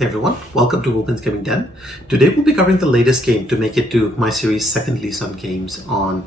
Hey everyone, welcome to Wogan's Gaming Den. Today we'll be covering the latest game to make it to my series Second Lease on Games on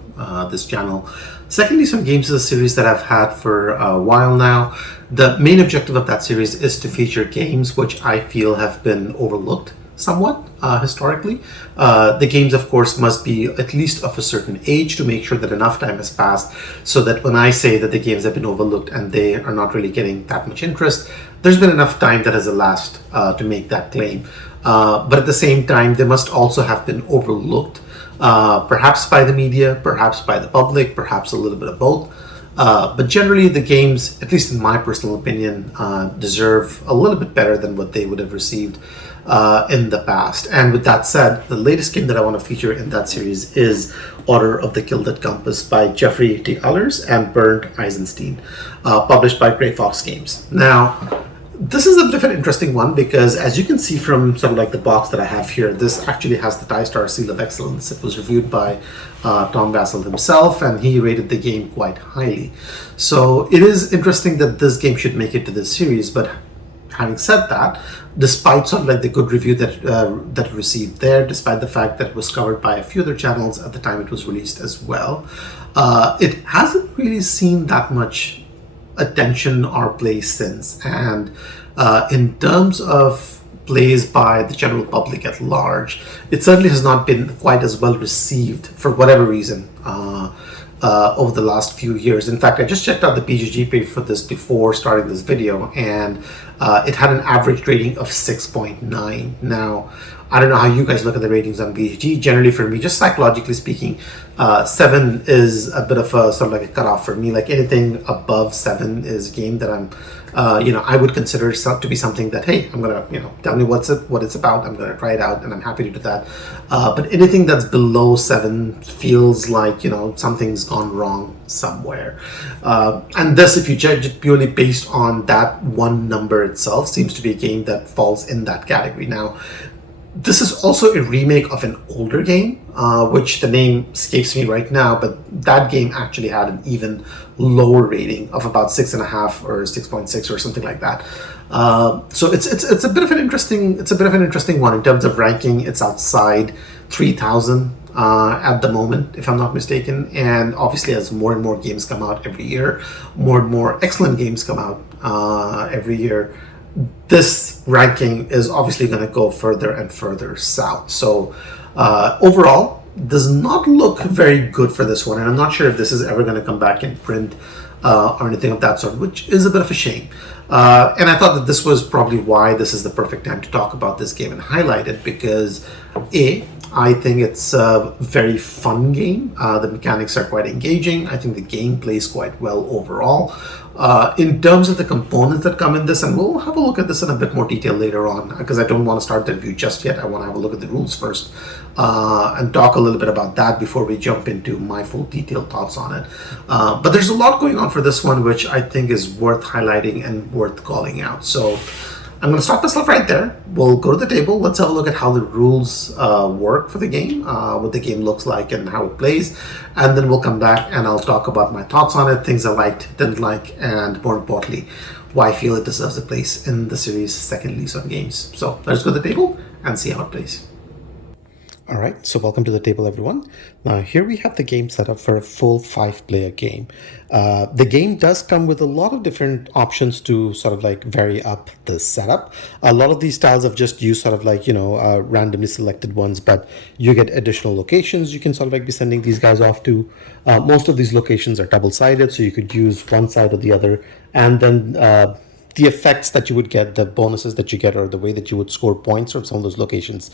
this channel. Second Lease on Games is a series that I've had for a while now. The main objective of that series is to feature games which I feel have been overlooked somewhat historically. The games, of course, must be at least of a certain age to make sure that enough time has passed so that when I say that the games have been overlooked and they are not really getting that much interest, there's been enough time that has elapsed to make that claim. But at the same time, they must also have been overlooked, perhaps by the media, perhaps by the public, perhaps a little bit of both. But generally, the games, at least in my personal opinion, deserve a little bit better than what they would have received in the past. And with that said, the latest game that I want to feature in that series is Order of the Gilded Compass by Jeffrey T. Allers and Bernd Eisenstein, published by Grey Fox Games. Now, this is a bit of an interesting one because, as you can see from sort of like the box that I have here, this actually has the TieStar Seal of Excellence. It was reviewed by Tom Vassell himself, and he rated the game quite highly. So it is interesting that this game should make it to this series, but having said that, despite sort of like the good review that that it received there, despite the fact that it was covered by a few other channels at the time it was released as well, it hasn't really seen that much attention or play since. And in terms of plays by the general public at large, it certainly has not been quite as well received for whatever reason over the last few years. In fact, I just checked out the BGG page for this before starting this video, and it had an average rating of 6.9. Now, I don't know how you guys look at the ratings on BGG. Generally, for me, just psychologically speaking, 7 is a bit of a sort of like a cutoff for me. Like anything above 7 is a game that I'm, I would consider to be something that, hey, I'm gonna, tell me what it's about. I'm gonna try it out, and I'm happy to do that. But anything that's below 7 feels like something's gone wrong somewhere. And this, if you judge it purely based on that one number itself, seems to be a game that falls in that category. Now, this is also a remake of an older game, which the name escapes me right now, but that game actually had an even lower rating of about 6.5 or 6.6 or something like that. So it's a bit of an interesting one in terms of ranking. It's outside 3,000 at the moment, if I'm not mistaken. And obviously, as more and more games come out every year, more and more excellent games come out every year, this ranking is obviously going to go further and further south. So overall, does not look very good for this one, and I'm not sure if this is ever going to come back in print or anything of that sort, which is a bit of a shame. And I thought that this was probably why this is the perfect time to talk about this game and highlight it, because I think it's a very fun game. The mechanics are quite engaging. I think the game plays quite well overall. In terms of the components that come in this, and we'll have a look at this in a bit more detail later on, because I don't want to start the review just yet. I want to have a look at the rules first and talk a little bit about that before we jump into my full detailed thoughts on it. But there's a lot going on for this one, which I think is worth highlighting and worth calling out. So I'm going to stop myself right there. We'll go to the table. Let's have a look at how the rules work for the game, what the game looks like and how it plays. And then we'll come back and I'll talk about my thoughts on it, things I liked, didn't like, and more importantly, why I feel it deserves a place in the series Second Lease on Games. So let's go to the table and see how it plays. All right, so welcome to the table, everyone. Now, here we have the game set up for a full 5-player game. The game does come with a lot of different options to sort of like vary up the setup. A lot of these styles have just used sort of like, randomly selected ones, but you get additional locations you can sort of like be sending these guys off to. Most of these locations are double-sided, so you could use one side or the other, and then the effects that you would get, the bonuses that you get, or the way that you would score points from some of those locations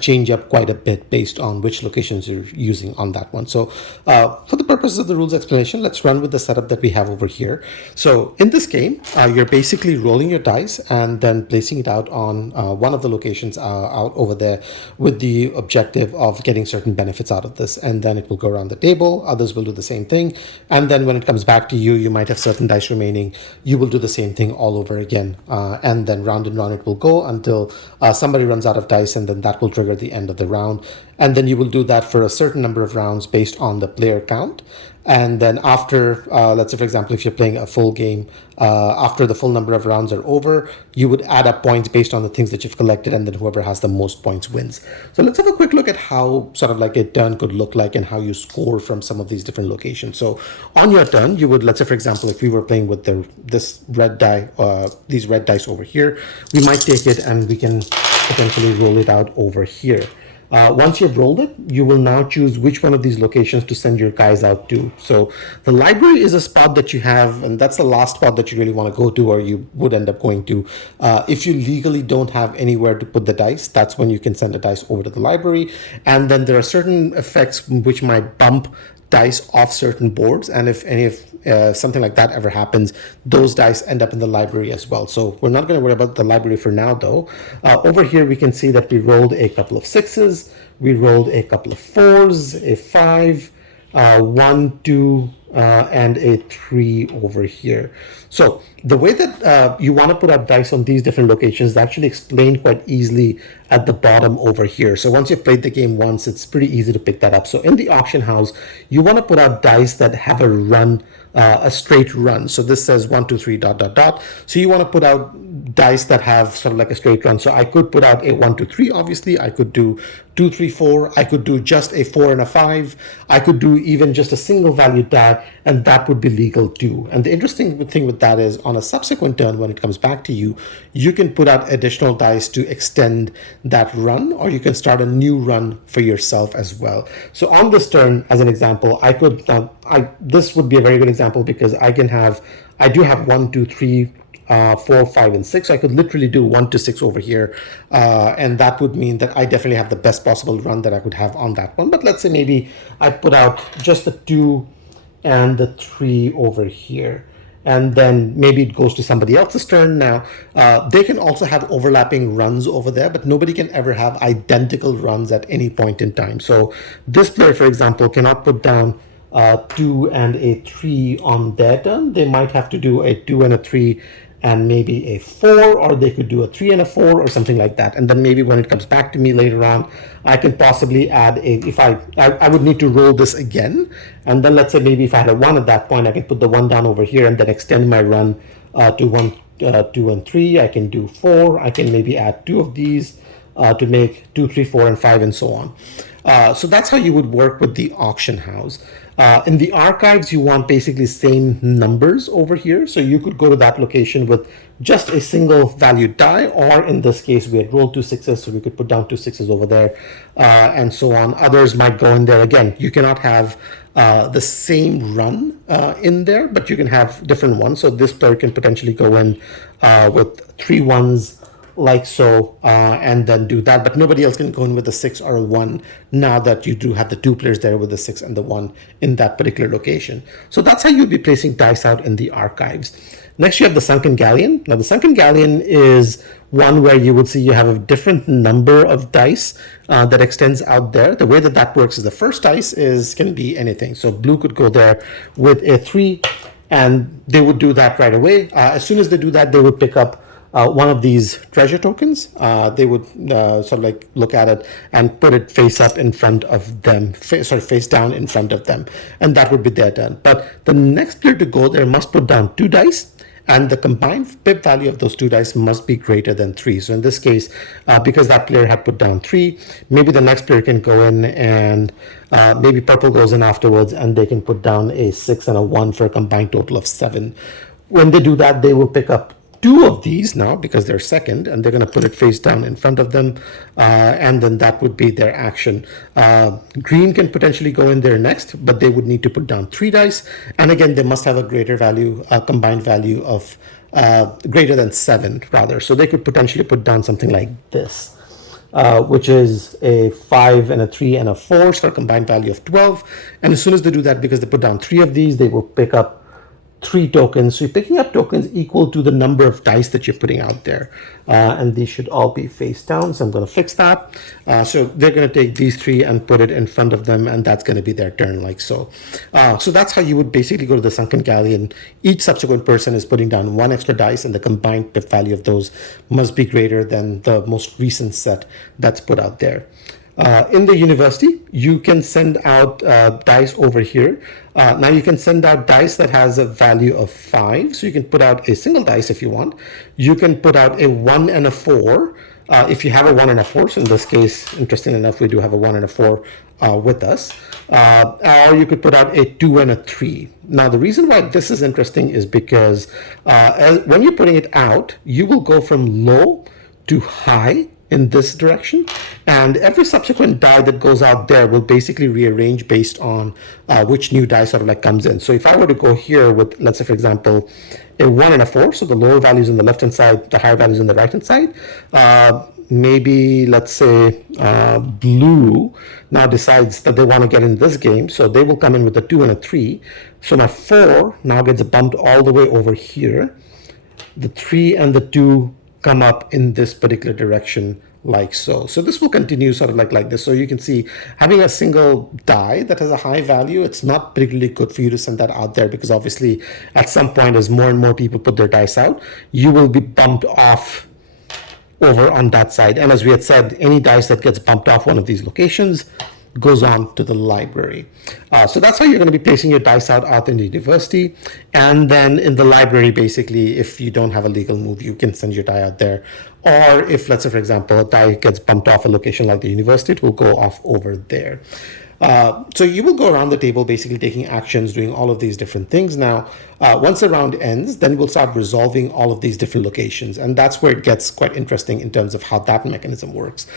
change up quite a bit based on which locations you're using on that one. So for the purposes of the rules explanation, let's run with the setup that we have over here. So in this game, you're basically rolling your dice and then placing it out on one of the locations out over there with the objective of getting certain benefits out of this. And then it will go around the table. Others will do the same thing. And then when it comes back to you, you might have certain dice remaining. You will do the same thing all over again, and then round and round it will go until somebody runs out of dice, and then that will trigger the end of the round. And then you will do that for a certain number of rounds based on the player count. And then after, let's say, for example, if you're playing a full game, after the full number of rounds are over, you would add up points based on the things that you've collected, and then whoever has the most points wins. So let's have a quick look at how sort of like a turn could look like and how you score from some of these different locations. So on your turn, you would, let's say, for example, if we were playing with this red die, these red dice over here, we might take it and we can potentially roll it out over here. Once you've rolled it, you will now choose which one of these locations to send your guys out to. So the library is a spot that you have, and that's the last spot that you really want to go to, or you would end up going to. If you legally don't have anywhere to put the dice, that's when you can send the dice over to the library. And then there are certain effects which might bump dice off certain boards, and if any of something like that ever happens, those dice end up in the library as well. So we're not going to worry about the library for now, though. Over here we can see that we rolled a couple of 6s, we rolled a couple of 4s, a 5, 1, 2, and a 3 over here. So the way that you want to put up dice on these different locations is actually explained quite easily at the bottom over here. So once you've played the game once, it's pretty easy to pick that up. So in the auction house, you want to put out dice that have a run, a straight run. So this says 1, 2, 3, dot, dot, dot. So you want to put out dice that have sort of like a straight run. So I could put out a 1, 2, 3, obviously. I could do 2, 3, 4. I could do just a 4 and a 5. I could do even just a single value die, and that would be legal too. And the interesting thing with that is on a subsequent turn, when it comes back to you, you can put out additional dice to extend that run, or you can start a new run for yourself as well. So on this turn, as an example, I could, this would be a very good example because I do have 1, 2, 3, 4, 5, and 6. So I could literally do 1 to 6 over here. And that would mean that I definitely have the best possible run that I could have on that one. But let's say maybe I put out just the 2 and the 3 over here. And then maybe it goes to somebody else's turn. Now, they can also have overlapping runs over there, but nobody can ever have identical runs at any point in time. So this player, for example, cannot put down 2 and a 3 on their turn. They might have to do a 2 and a 3 and maybe a 4, or they could do a 3 and a 4 or something like that. And then maybe when it comes back to me later on, I can possibly add a, if I would need to roll this again. And then let's say maybe if I had a 1 at that point, I can put the 1 down over here and then extend my run to 1, 2, and 3. I can do 4. I can maybe add 2 of these to make 2, 3, 4, and 5, and so on. So that's how you would work with the auction house. In the archives, you want basically same numbers over here. So you could go to that location with just a single value die, or in this case, we had rolled 2 6s, so we could put down 2 6s over there, and so on. Others might go in there. Again, you cannot have the same run in there, but you can have different ones. So this player can potentially go in with 3 1s, like so, and then do that, but nobody else can go in with a 6 or a 1 now that you do have the 2 players there with the 6 and the 1 in that particular location. So that's how you'd be placing dice out in the archives. Next, you have the Sunken Galleon. Now, the Sunken Galleon is one where you would see you have a different number of dice that extends out there. The way that that works is the first dice can be anything. So blue could go there with a 3, and they would do that right away. As soon as they do that, they would pick up one of these treasure tokens. They would sort of like look at it and put it face up in front of them, face down in front of them, and that would be their turn. But the next player to go there must put down 2 dice, and the combined pip value of those 2 dice must be greater than 3. So in this case, because that player had put down 3, maybe the next player can go in and maybe purple goes in afterwards, and they can put down a 6 and a 1 for a combined total of 7. When they do that, they will pick up 2 of these now because they're second, and they're going to put it face down in front of them, and then that would be their action. Green can potentially go in there next, but they would need to put down 3 dice, and again they must have a greater value, combined value of greater than 7 rather. So they could potentially put down something like this, which is a 5 and a 3 and a 4, so a combined value of 12. And as soon as they do that, because they put down 3 of these, they will pick up 3 tokens. So you're picking up tokens equal to the number of dice that you're putting out there. And these should all be face down. So I'm going to fix that. So they're going to take these 3 and put it in front of them, and that's going to be their turn, like so. So that's how you would basically go to the Sunken Galleon. Each subsequent person is putting down 1 extra dice, and the combined pip value of those must be greater than the most recent set that's put out there. In the university, you can send out dice over here. Now you can send out dice that has a value of 5. So you can put out a single dice if you want. You can put out a 1 and a 4 if you have a 1 and a 4. So in this case, interesting enough, we do have a 1 and a 4 with us. Or you could put out a 2 and a 3. Now the reason why this is interesting is because when you're putting it out, you will go from low to high in this direction, and every subsequent die that goes out there will basically rearrange based on which new die sort of like comes in. So if I were to go here with, let's say for example, a 1 and a 4, so the lower values on the left hand side, the higher values on the right hand side, maybe let's say blue now decides that they want to get in this game, so they will come in with a 2 and a 3. So my 4 now gets bumped all the way over here. The 3 and the 2 come up in this particular direction like so. So this will continue sort of like this. So you can see having a single die that has a high value, it's not particularly good for you to send that out there, because obviously at some point as more and more people put their dice out, you will be bumped off over on that side. And as we had said, any dice that gets bumped off one of these locations goes on to the library. So that's how you're going to be placing your dice out in the university. And then in the library, basically, if you don't have a legal move, you can send your die out there. Or if, let's say, for example, a die gets bumped off a location like the university, it will go off over there. So you will go around the table basically taking actions, doing all of these different things. Now, once the round ends, then we'll start resolving all of these different locations. And that's where it gets quite interesting in terms of how that mechanism works.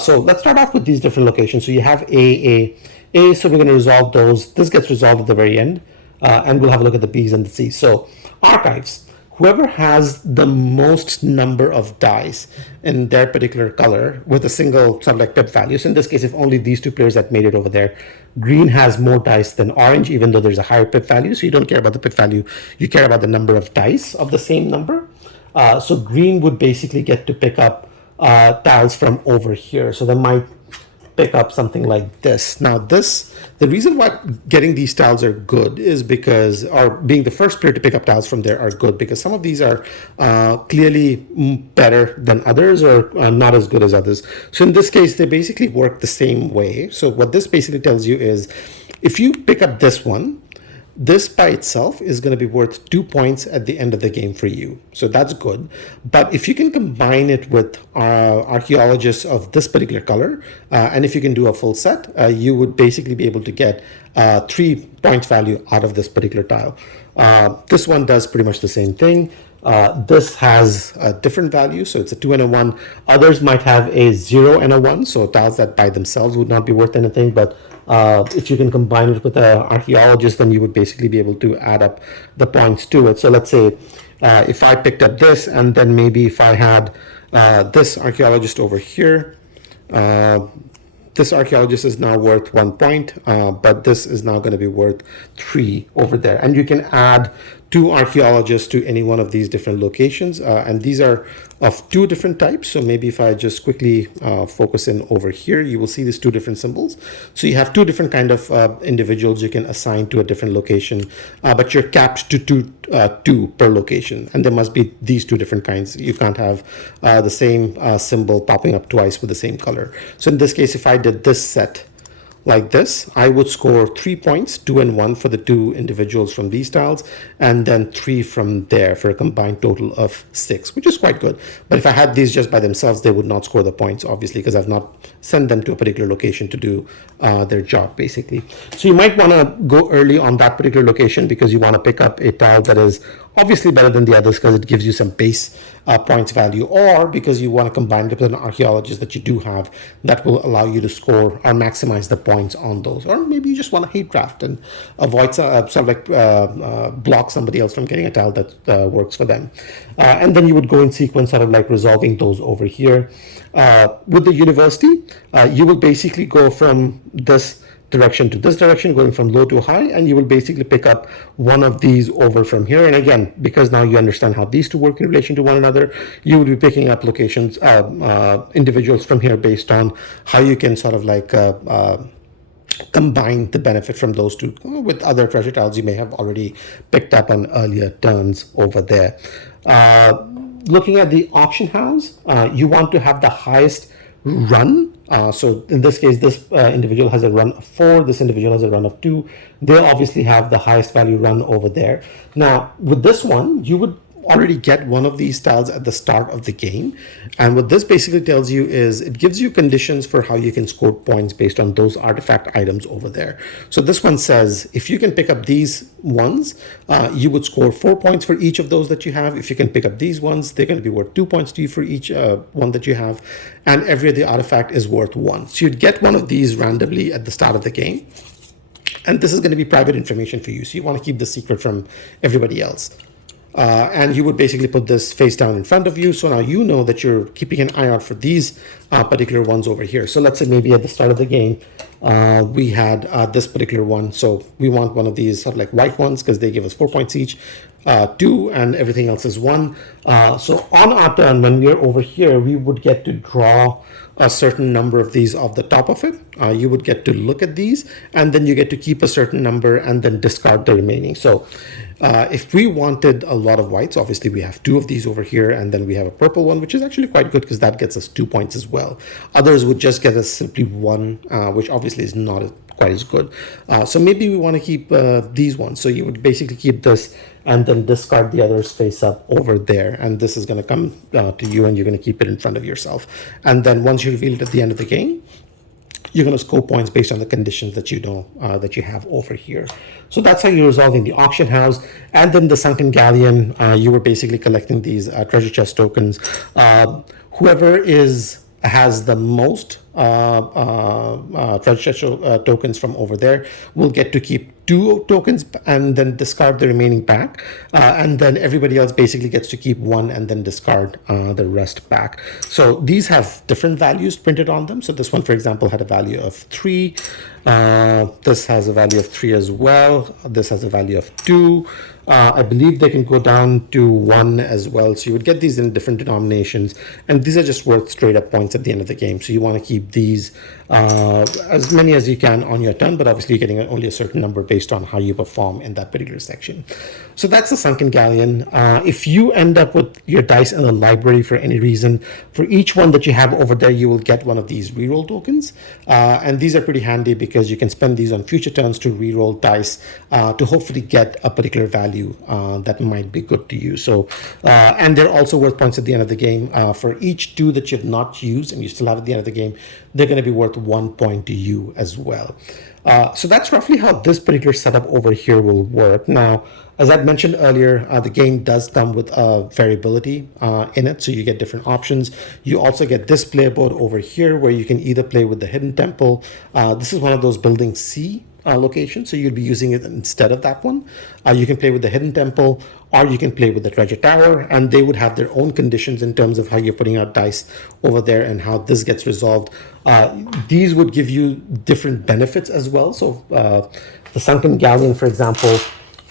So let's start off with these different locations. So you have A, so we're going to resolve those. This gets resolved at the very end. And we'll have a look at the B's and the C's. So archives. Whoever has the most number of dice in their particular color with a single sort of like pip value. So in this case, if only these two players that made it over there, green has more dice than orange, even though there's a higher pip value. So you don't care about the pip value. You care about the number of dice of the same number. So green would basically get to pick up tiles from over here. So they might pick up something like this. Now the reason why getting these tiles are good is because, or being the first player to pick up tiles from there are good, because some of these are clearly better than others, or not as good as others. So in this case, they basically work the same way. So what this basically tells you is, if you pick up this one, this by itself is going to be worth 2 points at the end of the game for you. So that's good. But if you can combine it with archaeologists of this particular color, and if you can do a full set, you would basically be able to get 3 points value out of this particular tile. This one does pretty much the same thing. This has a different value, so it's a 2 and a 1. Others might have a 0 and a 1, so tiles that by themselves would not be worth anything, but if you can combine it with an archaeologist, then you would basically be able to add up the points to it. So let's say if I picked up this, and then maybe if I had this archaeologist over here, this archaeologist is now worth 1 point, but this is now going to be worth 3 over there. And you can add 2 archaeologists to any one of these different locations, and these are of 2 different types. So maybe if I just quickly focus in over here, you will see these 2 different symbols. So you have 2 different kind of individuals you can assign to a different location, but you're capped to 2 per location, and there must be these 2 different kinds. You can't have the same symbol popping up twice with the same color. So in this case, if I did this set like this, I would score 3 points, 2 and 1 for the 2 individuals from these tiles, and then 3 from there for a combined total of 6, which is quite good. But if I had these just by themselves, they would not score the points, obviously, because I've not sent them to a particular location to do their job, basically. So you might want to go early on that particular location because you want to pick up a tile that is obviously better than the others because it gives you some base points value, or because you want to combine it with an archaeologist that you do have that will allow you to score or maximize the points on those. Or maybe you just want to hate draft and avoid sort of like block somebody else from getting a tile that works for them. And then you would go in sequence, sort of like resolving those over here. With the university, you will basically go from this direction to this direction, going from low to high, and you will basically pick up one of these over from here. And again, because now you understand how these two work in relation to one another, you will be picking up locations, individuals from here based on how you can sort of like combine the benefit from those two with other treasure tiles you may have already picked up on earlier turns over there. Looking at the auction house, you want to have the highest run. So in this case, this individual has a run of 4, this individual has a run of 2. They obviously have the highest value run over there. Now, with this one, you would already get one of these tiles at the start of the game. And what this basically tells you is it gives you conditions for how you can score points based on those artifact items over there. So this one says if you can pick up these ones, you would score 4 points for each of those that you have. If you can pick up these ones, they're going to be worth 2 points to you for each one that you have. And every other artifact is worth 1. So you'd get one of these randomly at the start of the game. And this is going to be private information for you. So you want to keep the secret from everybody else. And you would basically put this face down in front of you. So now you know that you're keeping an eye out for these particular ones over here. So let's say maybe at the start of the game, we had this particular one. So we want one of these sort of like white ones because they give us 4 points each, 2, and everything else is 1. So on our turn, when we're over here, we would get to draw a certain number of these off the top of it. You would get to look at these, and then you get to keep a certain number and then discard the remaining. So if we wanted a lot of whites, obviously we have 2 of these over here, and then we have a purple one, which is actually quite good because that gets us 2 points as well. Others would just get us simply 1, which obviously is not quite as good. So maybe we want to keep these ones. So you would basically keep this and then discard the others face up over there. And this is going to come to you, and you're going to keep it in front of yourself. And then once you reveal it at the end of the game, you're going to score points based on the conditions that you know that you have over here. So that's how you're resolving the auction house. And then the sunken galleon, you were basically collecting these treasure chest tokens. Whoever has the most treasure chest tokens from over there will get to keep 2 tokens and then discard the remaining back. And then everybody else basically gets to keep 1 and then discard the rest back. So these have different values printed on them. So this one, for example, had a value of 3. This has a value of 3 as well. This has a value of 2. I believe they can go down to 1 as well. So you would get these in different denominations. And these are just worth straight up points at the end of the game. So you want to keep these as many as you can on your turn, but obviously you're getting only a certain number based on how you perform in that particular section. So that's the sunken galleon. If you end up with your dice in the library for any reason, for each one that you have over there, you will get one of these reroll tokens. And these are pretty handy because you can spend these on future turns to reroll dice to hopefully get a particular value that might be good to you. So, and they're also worth points at the end of the game. For each 2 that you've not used and you still have at the end of the game, they're going to be worth 1 point to you as well. So that's roughly how this particular setup over here will work. Now, as I mentioned earlier, the game does come with variability in it, so you get different options. You also get this playboard over here where you can either play with the hidden temple. This is one of those building C locations, so you'll be using it instead of that one. You can play with the hidden temple, or you can play with the treasure tower, and they would have their own conditions in terms of how you're putting out dice over there and how this gets resolved. These would give you different benefits as well. So the sunken galleon, for example,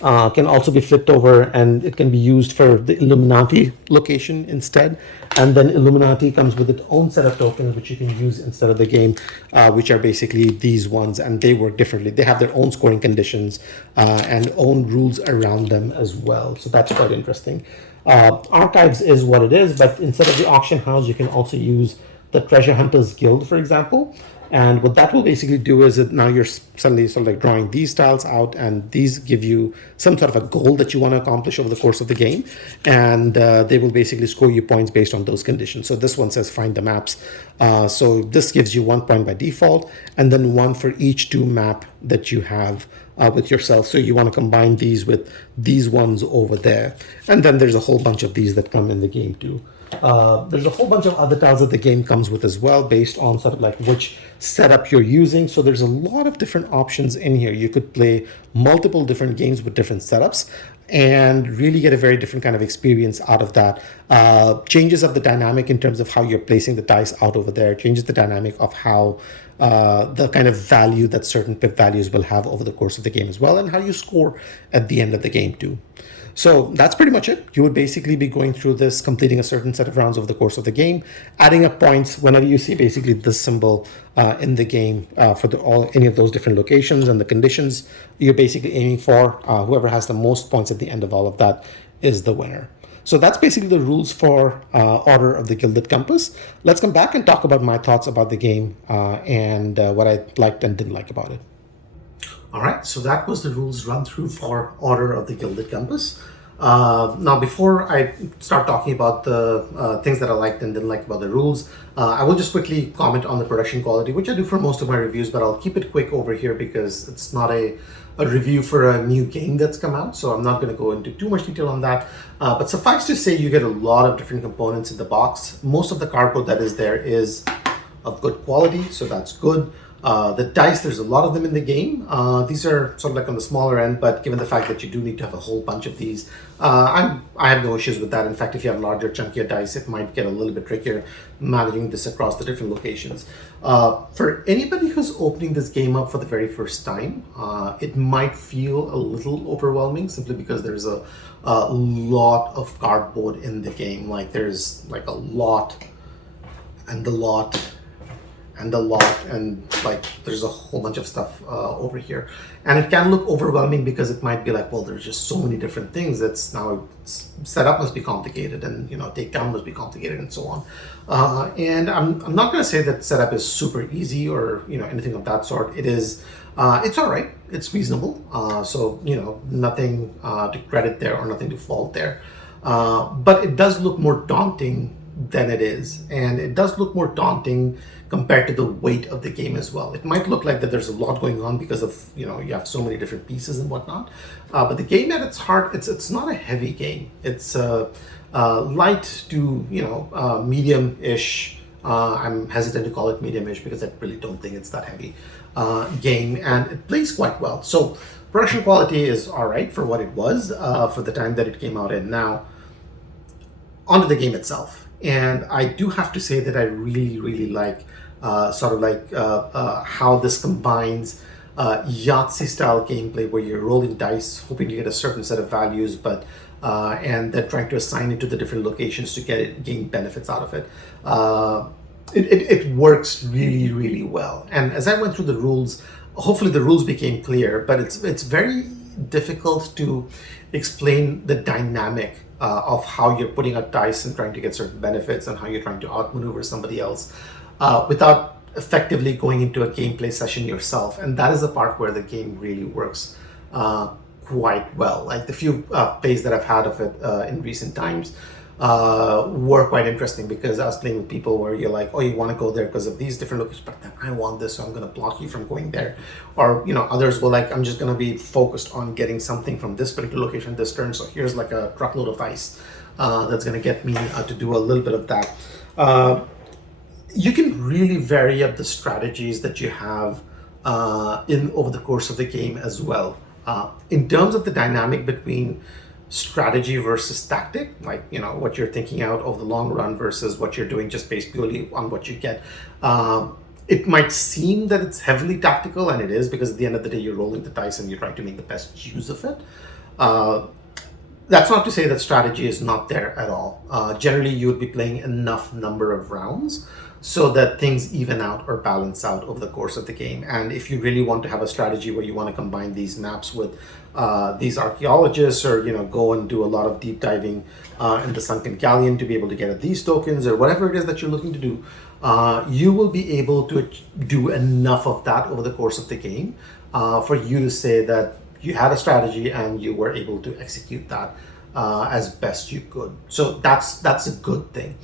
can also be flipped over, and it can be used for the Illuminati location instead. And then Illuminati comes with its own set of tokens which you can use instead of the game, which are basically these ones, and they work differently. They have their own scoring conditions and own rules around them as well. So that's quite interesting. Archives is what it is, but instead of the auction house, you can also use the Treasure Hunters Guild, for example. And what that will basically do is that now you're suddenly sort of like drawing these tiles out, and these give you some sort of a goal that you want to accomplish over the course of the game. And they will basically score you points based on those conditions. So this one says find the maps. So this gives you 1 point by default, and then 1 for each 2 map that you have with yourself. So you want to combine these with these ones over there. And then there's a whole bunch of these that come in the game too. There's a whole bunch of other tiles that the game comes with as well, based on sort of like which setup you're using. So there's a lot of different options in here. You could play multiple different games with different setups and really get a very different kind of experience out of that. Changes up the dynamic in terms of how you're placing the dice out over there, changes the dynamic of how the kind of value that certain pip values will have over the course of the game as well, and how you score at the end of the game too. So that's pretty much it. You would basically be going through this, completing a certain set of rounds over the course of the game, adding up points whenever you see basically this symbol in the game for any of those different locations and the conditions you're basically aiming for. Whoever has the most points at the end of all of that is the winner. So that's basically the rules for Order of the Gilded Compass. Let's come back and talk about my thoughts about the game and what I liked and didn't like about it. All right, so that was the rules run through for Order of the Gilded Compass. Now, before I start talking about the things that I liked and didn't like about the rules, I will just quickly comment on the production quality, which I do for most of my reviews, but I'll keep it quick over here because it's not a review for a new game that's come out, so I'm not going to go into too much detail on that. But suffice to say, you get a lot of different components in the box. Most of the cardboard that is there is of good quality, so that's good. The dice, there's a lot of them in the game. These are sort of like on the smaller end, but given the fact that you do need to have a whole bunch of these, I have no issues with that. In fact, if you have larger, chunkier dice, it might get a little bit trickier managing this across the different locations. For anybody who's opening this game up for the very first time, it might feel a little overwhelming simply because there's a lot of cardboard in the game. Like there's like a lot and a lot and a lot, and like there's a whole bunch of stuff over here, and it can look overwhelming because it might be like, well, there's just so many different things. It's now setup must be complicated, and take down must be complicated, and so on. And I'm not going to say that setup is super easy or anything of that sort. It is. It's all right. It's reasonable. So nothing to credit there or nothing to fault there. But it does look more daunting than it is, and it does look more daunting compared to the weight of the game as well. It might look like that there's a lot going on because of you have so many different pieces and whatnot, but the game at its heart, it's not a heavy game. It's light to medium-ish. I'm hesitant to call it medium-ish because I really don't think it's that heavy game, and it plays quite well. So production quality is all right for what it was for the time that it came out in. Now onto the game itself. And I do have to say that I really, really like how this combines Yahtzee-style gameplay where you're rolling dice, hoping to get a certain set of values, but and then trying to assign it to the different locations to gain benefits out of it. It works really, really well. And as I went through the rules, hopefully the rules became clear, but it's very difficult to explain the dynamic of how you're putting out dice and trying to get certain benefits and how you're trying to outmaneuver somebody else without effectively going into a gameplay session yourself. And that is the part where the game really works quite well. Like the few plays that I've had of it in recent times were quite interesting because I was playing with people where you're like, oh, you want to go there because of these different locations, but then I want this, so I'm going to block you from going there. Or others were like, I'm just going to be focused on getting something from this particular location this turn, so here's like a truckload of ice that's going to get me to do a little bit of that. You can really vary up the strategies that you have in over the course of the game as well. In terms of the dynamic between strategy versus tactic, like what you're thinking out over the long run versus what you're doing just based purely on what you get. It might seem that it's heavily tactical, and it is, because at the end of the day you're rolling the dice and you're trying to make the best use of it. That's not to say that strategy is not there at all. Generally you would be playing enough number of rounds so that things even out or balance out over the course of the game. And if you really want to have a strategy where you want to combine these maps with these archaeologists, or go and do a lot of deep diving in the Sunken Galleon to be able to get at these tokens, or whatever it is that you're looking to do, you will be able to do enough of that over the course of the game for you to say that you had a strategy and you were able to execute that as best you could. So that's a good thing.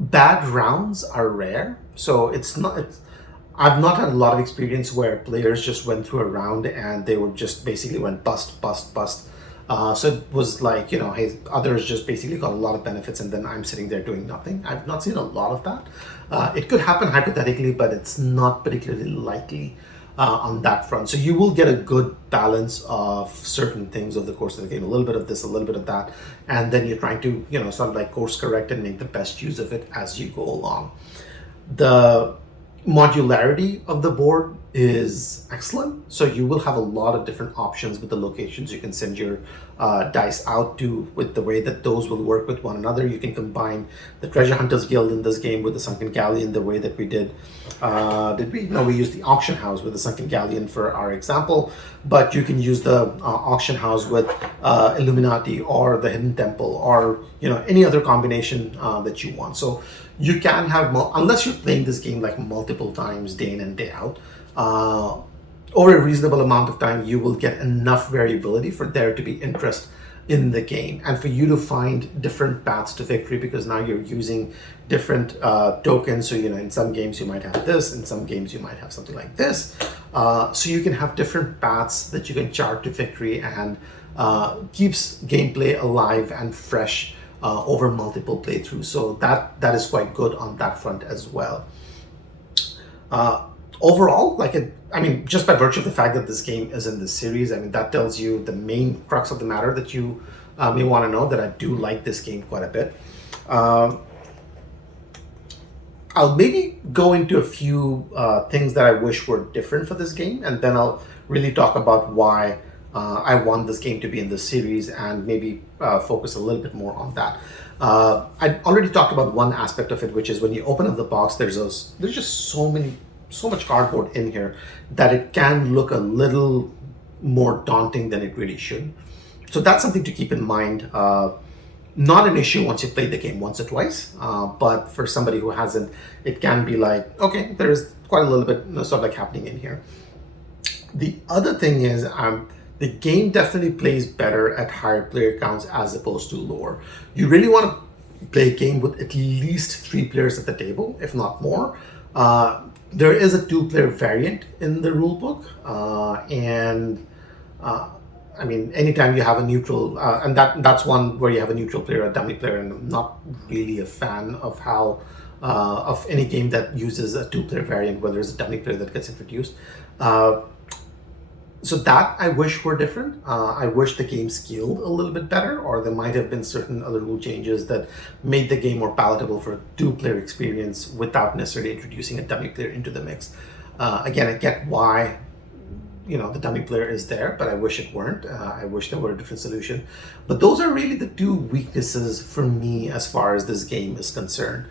Bad rounds are rare, so I've not had a lot of experience where players just went through a round and they were just basically went bust. So it was like, hey, others just basically got a lot of benefits and then I'm sitting there doing nothing. I've not seen a lot of that. It could happen hypothetically, but it's not particularly likely on that front. So you will get a good balance of certain things over the course of the game, a little bit of this, a little bit of that, and then you're trying to, sort of like course correct and make the best use of it as you go along. The modularity of the board is excellent, so you will have a lot of different options with the locations you can send your dice out to with the way that those will work with one another. You can combine the Treasure Hunters Guild in this game with the Sunken Galleon the way that we did. Did we? No, we used the Auction House with the Sunken Galleon for our example, but you can use the Auction House with Illuminati or the Hidden Temple or any other combination that you want. So you can have, unless you're playing this game like multiple times day in and day out, over a reasonable amount of time, you will get enough variability for there to be interest in the game and for you to find different paths to victory, because now you're using different tokens. So in some games you might have this, in some games you might have something like this, so you can have different paths that you can chart to victory, and keeps gameplay alive and fresh over multiple playthroughs. So that is quite good on that front as well. Overall, just by virtue of the fact that this game is in this series, that tells you the main crux of the matter that you may want to know, that I do like this game quite a bit. I'll maybe go into a few things that I wish were different for this game, and then I'll really talk about why I want this game to be in this series, and maybe focus a little bit more on that. I already talked about one aspect of it, which is when you open up the box, there's just so much cardboard in here that it can look a little more daunting than it really should. So that's something to keep in mind. Not an issue once you play the game once or twice, but for somebody who hasn't, it can be like, okay, there's quite a little bit sort of like happening in here. The other thing is, the game definitely plays better at higher player counts as opposed to lower. You really want to play a game with at least 3 players at the table, if not more. There is a 2-player variant in the rulebook, anytime you have a neutral, and that's one where you have a neutral player, a dummy player, and I'm not really a fan of how of any game that uses a 2-player variant where there's a dummy player that gets introduced. So that I wish were different. I wish the game scaled a little bit better, or there might have been certain other rule changes that made the game more palatable for a 2-player experience without necessarily introducing a dummy player into the mix. Again, I get why the dummy player is there, but I wish it weren't. I wish there were a different solution. But those are really the 2 weaknesses for me as far as this game is concerned.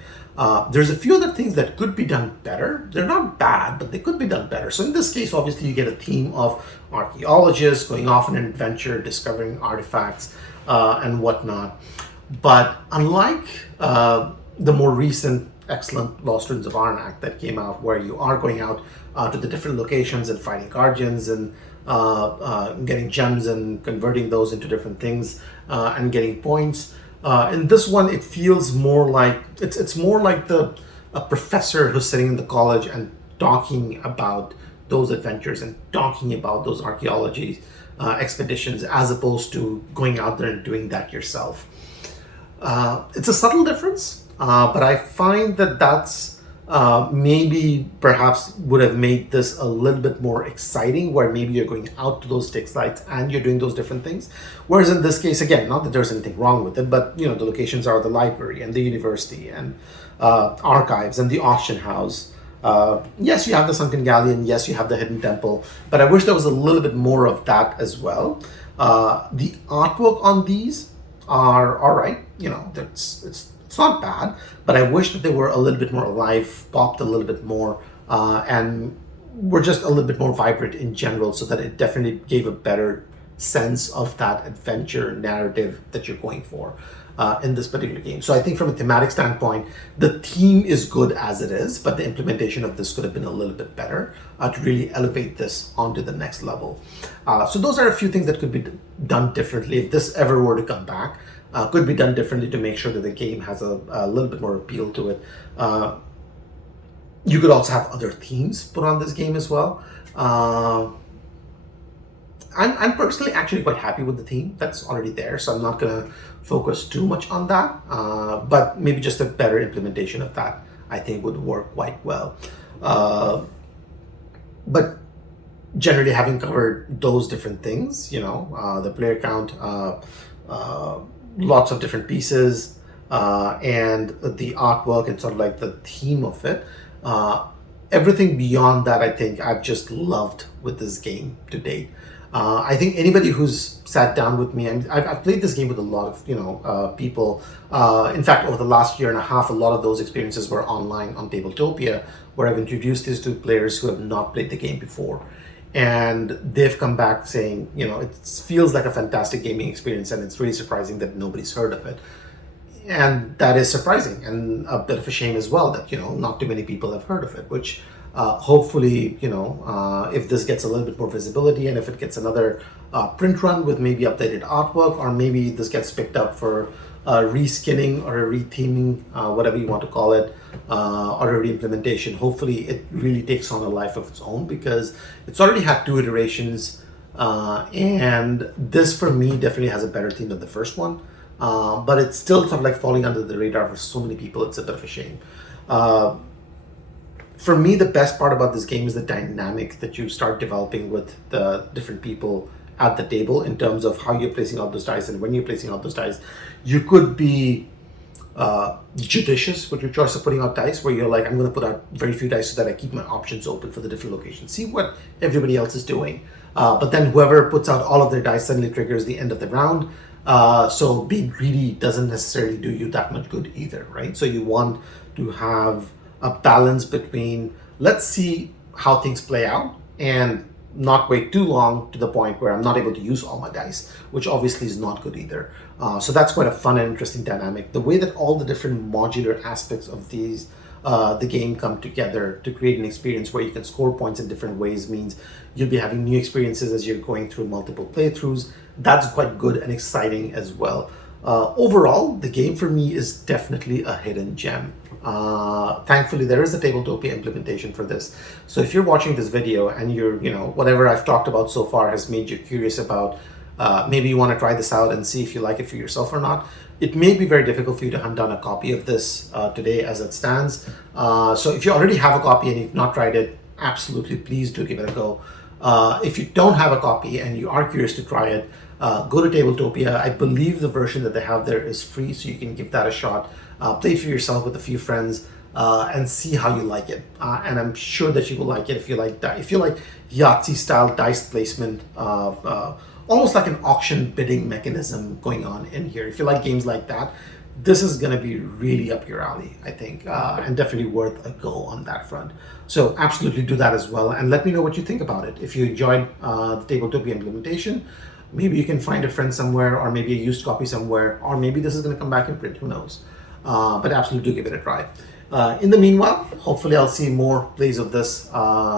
There's a few other things that could be done better. They're not bad, but they could be done better. So in this case, obviously, you get a team of archaeologists going off on an adventure, discovering artifacts and whatnot. But unlike the more recent excellent Lost Ruins of Arnak that came out, where you are going out to the different locations and fighting guardians and getting gems and converting those into different things and getting points. In this one, it feels more like it's more like a professor who's sitting in the college and talking about those adventures and talking about those archaeology expeditions, as opposed to going out there and doing that yourself. It's a subtle difference, but I find that's maybe perhaps would have made this a little bit more exciting, where maybe you're going out to those dig sites and you're doing those different things. Whereas in this case, again, not that there's anything wrong with it, but the locations are the library and the university and archives and the auction house. Yes, you have the Sunken Galleon. Yes, you have the Hidden Temple, but I wish there was a little bit more of that as well. The artwork on these are all right. It's not bad, but I wish that they were a little bit more alive, popped a little bit more, and were just a little bit more vibrant in general, so that it definitely gave a better sense of that adventure narrative that you're going for in this particular game. So I think from a thematic standpoint, the theme is good as it is, but the implementation of this could have been a little bit better to really elevate this onto the next level. So those are a few things that could be done differently if this ever were to come back. Could be done differently to make sure that the game has a little bit more appeal to it. You could also have other themes put on this game as well. I'm personally actually quite happy with the theme that's already there, so I'm not going to focus too much on that. But maybe just a better implementation of that, I think, would work quite well. But generally, having covered those different things, the player count, lots of different pieces, and the artwork and sort of like the theme of it. Everything beyond that, I think I've just loved with this game to date. I think anybody who's sat down with me, and I've played this game with a lot of people. In fact, over the last year and a half, a lot of those experiences were online on Tabletopia, where I've introduced these to players who have not played the game before, and they've come back saying, it feels like a fantastic gaming experience, and it's really surprising that nobody's heard of it. And that is surprising and a bit of a shame as well that not too many people have heard of it, which hopefully if this gets a little bit more visibility, and if it gets another print run with maybe updated artwork, or maybe this gets picked up for reskinning or a retheming, whatever you want to call it, or a re-implementation, hopefully it really takes on a life of its own, because it's already had 2 iterations, and this for me definitely has a better theme than the first one. But it's still sort of like falling under the radar for so many people. It's a bit of a shame. For me, the best part about this game is the dynamic that you start developing with the different people at the table, in terms of how you're placing out those dice and when you're placing out those dice. You could be judicious with your choice of putting out dice, where you're like, I'm going to put out very few dice so that I keep my options open for the different locations, see what everybody else is doing. But then whoever puts out all of their dice suddenly triggers the end of the round. So being greedy doesn't necessarily do you that much good either, right? So you want to have a balance between, let's see how things play out, and not wait too long to the point where I'm not able to use all my dice, which obviously is not good either. So that's quite a fun and interesting dynamic. The way that all the different modular aspects of the game come together to create an experience where you can score points in different ways means you'll be having new experiences as you're going through multiple playthroughs. That's quite good and exciting as well. Overall, the game for me is definitely a hidden gem. Thankfully, there is a Tabletopia implementation for this. So if you're watching this video and whatever I've talked about so far has made you curious about, maybe you want to try this out and see if you like it for yourself or not. It may be very difficult for you to hunt down a copy of this today as it stands. So if you already have a copy and you've not tried it, absolutely, please do give it a go. If you don't have a copy and you are curious to try it, go to Tabletopia. I believe the version that they have there is free, so you can give that a shot. Play it for yourself with a few friends and see how you like it. And I'm sure that you will like it if you like Yahtzee style dice placement, almost like an auction bidding mechanism going on in here. If you like games like that, this is going to be really up your alley, I think, and definitely worth a go on that front. So absolutely do that as well, and let me know what you think about it. If you enjoyed the Tabletopia implementation, maybe you can find a friend somewhere, or maybe a used copy somewhere, or maybe this is going to come back in print, who knows. But absolutely do give it a try. In the meanwhile, hopefully I'll see more plays of this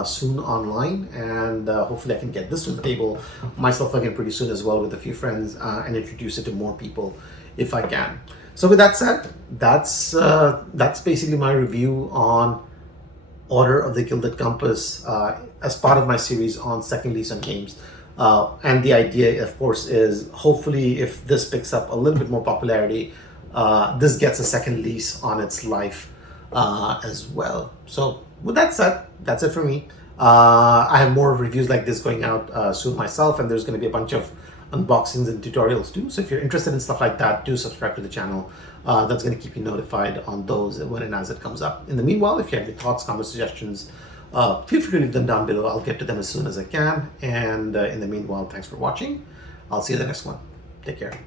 soon online, and hopefully I can get this to the table myself again pretty soon as well with a few friends, and introduce it to more people if I can. So with that said, that's basically my review on Order of the Gilded Compass as part of my series on Second Lease on Games. And the idea, of course, is hopefully if this picks up a little bit more popularity, this gets a second lease on its life as well. So with that said, that's it for me. I have more reviews like this going out soon myself, and there's going to be a bunch of unboxings and tutorials too. So if you're interested in stuff like that, do subscribe to the channel. That's going to keep you notified on those when and as it comes up. In the meanwhile, if you have any thoughts, comments, suggestions, feel free to leave them down below. I'll get to them as soon as I can. And in the meanwhile, thanks for watching. I'll see you in the next one. Take care.